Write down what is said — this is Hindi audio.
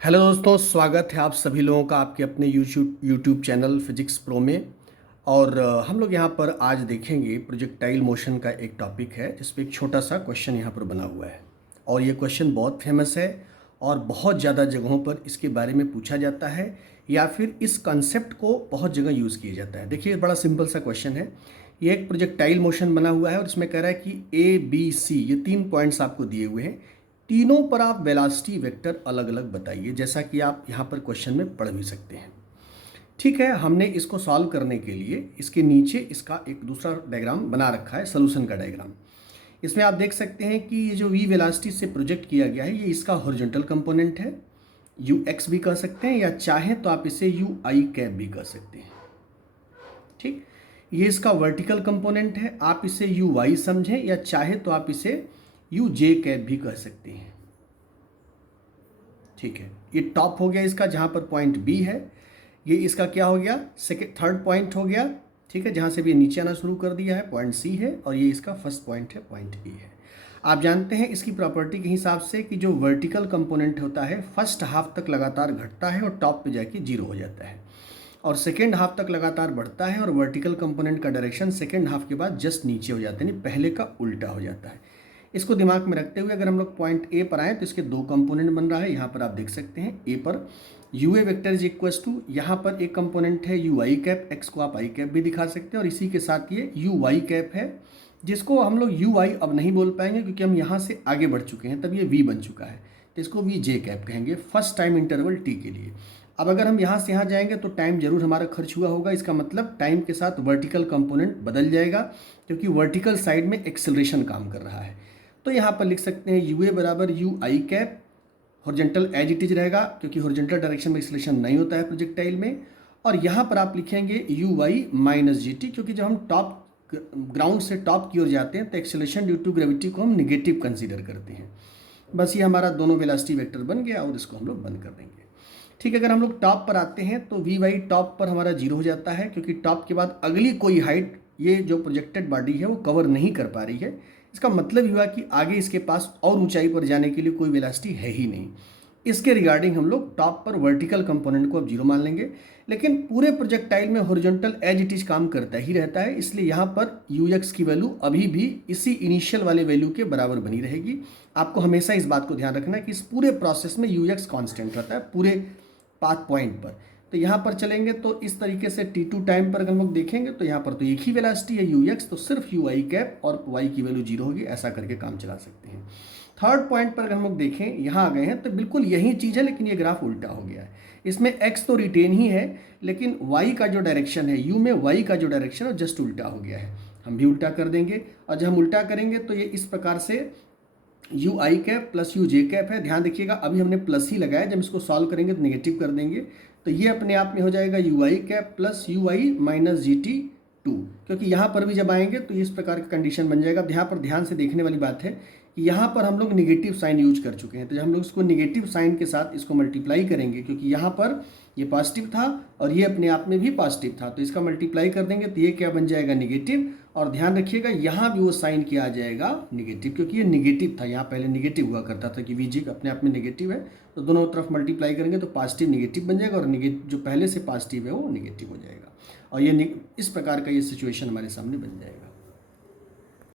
हेलो दोस्तों, स्वागत है आप सभी लोगों का आपके अपने यूट्यूब चैनल फिजिक्स प्रो में। और हम लोग यहाँ पर आज देखेंगे प्रोजेक्टाइल मोशन का एक टॉपिक है जिसपे एक छोटा सा क्वेश्चन यहाँ पर बना हुआ है। और ये क्वेश्चन बहुत फेमस है और बहुत ज़्यादा जगहों पर इसके बारे में पूछा जाता है या फिर इस कंसेप्ट को बहुत जगह यूज़ किया जाता है। देखिए, बड़ा सिंपल सा क्वेश्चन है। ये एक प्रोजेक्टाइल मोशन बना हुआ है और इसमें कह रहा है कि ए बी सी ये 3 पॉइंट्स आपको दिए हुए हैं। तीनों पर आप वेलोसिटी वेक्टर अलग अलग बताइए, जैसा कि आप यहाँ पर क्वेश्चन में पढ़ भी सकते हैं। ठीक है, हमने इसको सॉल्व करने के लिए इसके नीचे इसका एक दूसरा डायग्राम बना रखा है, सोल्यूशन का डायग्राम। इसमें आप देख सकते हैं कि ये जो वी वेलोसिटी से प्रोजेक्ट किया गया है ये इसका हॉरिजॉन्टल कंपोनेंट है, यू एक्स भी कह सकते हैं या चाहें तो आप इसे यू आई कैप भी कह सकते हैं। ठीक, ये इसका वर्टिकल कंपोनेंट है, आप इसे यू वाई समझें या चाहे तो आप इसे यू जे कैप भी कह सकते हैं। ठीक है, ये टॉप हो गया इसका जहाँ पर पॉइंट बी है। ये इसका क्या हो गया, थर्ड पॉइंट हो गया। ठीक है, जहाँ से भी नीचे आना शुरू कर दिया है पॉइंट सी है और ये इसका फर्स्ट पॉइंट है, पॉइंट ए है। आप जानते हैं इसकी प्रॉपर्टी के हिसाब से कि जो वर्टिकल कंपोनेंट होता है फर्स्ट हाफ तक लगातार घटता है और टॉप पे जाके जीरो हो जाता है, और सेकेंड हाफ तक लगातार बढ़ता है और वर्टिकल कंपोनेंट का डायरेक्शन सेकेंड हाफ के बाद जस्ट नीचे हो जाता है, यानी पहले का उल्टा हो जाता है। इसको दिमाग में रखते हुए अगर हम लोग पॉइंट ए पर आए तो इसके दो कंपोनेंट बन रहा है। यहाँ पर आप देख सकते हैं ए पर U A vector is equals to, यहाँ पर एक कंपोनेंट है यू आई कैप, एक्स को आप आई कैप भी दिखा सकते हैं, और इसी के साथ ये यू वाई कैप है जिसको हम लोग यू आई अब नहीं बोल पाएंगे क्योंकि हम यहाँ से आगे बढ़ चुके हैं, तब ये वी बन चुका है, तो इसको वी जे कैप कहेंगे फर्स्ट टाइम इंटरवल टी के लिए। अब अगर हम यहाँ से यहाँ जाएंगे तो टाइम जरूर हमारा खर्च हुआ होगा, इसका मतलब टाइम के साथ वर्टिकल कंपोनेंट बदल जाएगा क्योंकि वर्टिकल साइड में एक्सेलरेशन काम कर रहा है। तो यहाँ पर लिख सकते हैं यू ए बराबर U I cap, horizontal as it is रहेगा क्योंकि हॉरिजॉन्टल डायरेक्शन में एक्सेलरेशन नहीं होता है प्रोजेक्टाइल में। और यहाँ पर आप लिखेंगे U Y minus G T, क्योंकि जब हम टॉप ग्राउंड से टॉप की ओर जाते हैं तो एक्सेलरेशन ड्यू टू ग्रेविटी को हम निगेटिव कंसीडर करते हैं। बस ये हमारा दोनों वेलोसिटी वेक्टर बन गया और इसको हम लोग बंद कर देंगे। ठीक है, अगर हम लोग टॉप पर आते हैं तो वी वाई टॉप पर हमारा जीरो हो जाता है क्योंकि टॉप के बाद अगली कोई हाइट ये जो प्रोजेक्टेड बॉडी है वो कवर नहीं कर पा रही है। इसका मतलब हुआ कि आगे इसके पास और ऊंचाई पर जाने के लिए कोई वेलोसिटी है ही नहीं। इसके रिगार्डिंग हम लोग टॉप पर वर्टिकल कंपोनेंट को अब जीरो मान लेंगे, लेकिन पूरे प्रोजेक्टाइल में हॉरिजॉन्टल एज इट इज काम करता ही रहता है, इसलिए यहाँ पर यू एक्स की वैल्यू अभी भी इसी इनिशियल वाले वैल्यू के बराबर बनी रहेगी। आपको हमेशा इस बात को ध्यान रखना है कि इस पूरे प्रोसेस में यू एक्स कॉन्स्टेंट रहता है पूरे पाथ पॉइंट पर। तो यहाँ पर चलेंगे तो इस तरीके से t2 टाइम पर अगर हम लोग देखेंगे तो यहाँ पर तो एक ही वेलोसिटी है यू एक्स, तो सिर्फ यू आई कैप और y की वैल्यू जीरो होगी, ऐसा करके काम चला सकते हैं। थर्ड पॉइंट पर अगर हम लोग देखें, यहाँ आ गए हैं तो बिल्कुल यही चीज़ है लेकिन ये ग्राफ उल्टा हो गया है। इसमें x तो रिटेन ही है लेकिन y का जो डायरेक्शन है, u में y का जो डायरेक्शन है जस्ट उल्टा हो गया है। हम भी उल्टा कर देंगे और जब हम उल्टा करेंगे तो ये इस प्रकार से you I cap plus you J cap है। ध्यान रखिएगा अभी हमने प्लस ही लगाया, जब इसको सॉल्व करेंगे तो नेगेटिव कर देंगे, तो ये अपने आप में हो जाएगा U I cap plus U I minus G T two, क्योंकि यहाँ पर भी जब आएंगे तो इस प्रकार का कंडीशन बन जाएगा। अब यहाँ पर ध्यान से देखने वाली बात है कि यहाँ पर हम लोग निगेटिव साइन यूज कर चुके हैं, तो जब हम लोग इसको निगेटिव साइन के साथ इसको मल्टीप्लाई करेंगे, क्योंकि यहाँ पर ये पॉजिटिव था और ये अपने आप में भी पॉजिटिव था, तो इसका मल्टीप्लाई कर देंगे तो ये क्या बन जाएगा, निगेटिव। और ध्यान रखिएगा यहाँ भी वो साइन क्या आ जाएगा, निगेटिव, क्योंकि ये निगेटिव था, यहाँ पहले निगेटिव हुआ करता था कि वीजी अपने आप में निगेटिव है, तो दोनों तरफ मल्टीप्लाई करेंगे तो पॉजिटिव निगेटिव बन जाएगा और जो पहले से पॉजिटिव है वो निगेटिव हो जाएगा। और ये इस प्रकार का ये सिचुएशन हमारे सामने बन जाएगा।